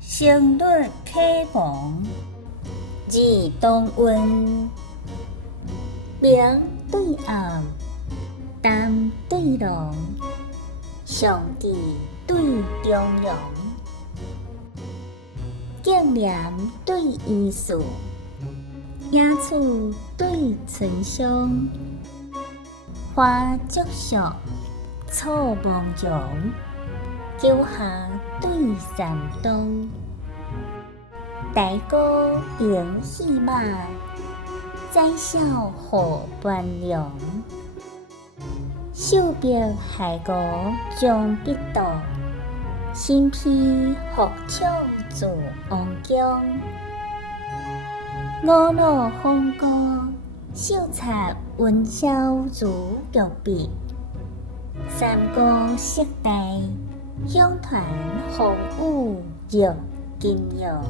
声律启蒙，字东运，明对暗，淡对浓，上帝对中庸，敬念对艺术，雅趣对醇香，花竹树，草茫然，桥下对山东，大歌迎戏马，宰相贺伴娘，手笔海歌将必道，身披福唱自王宫，五路风歌，秀插云霄如玉璧，三歌色带，香团红舞入金阳。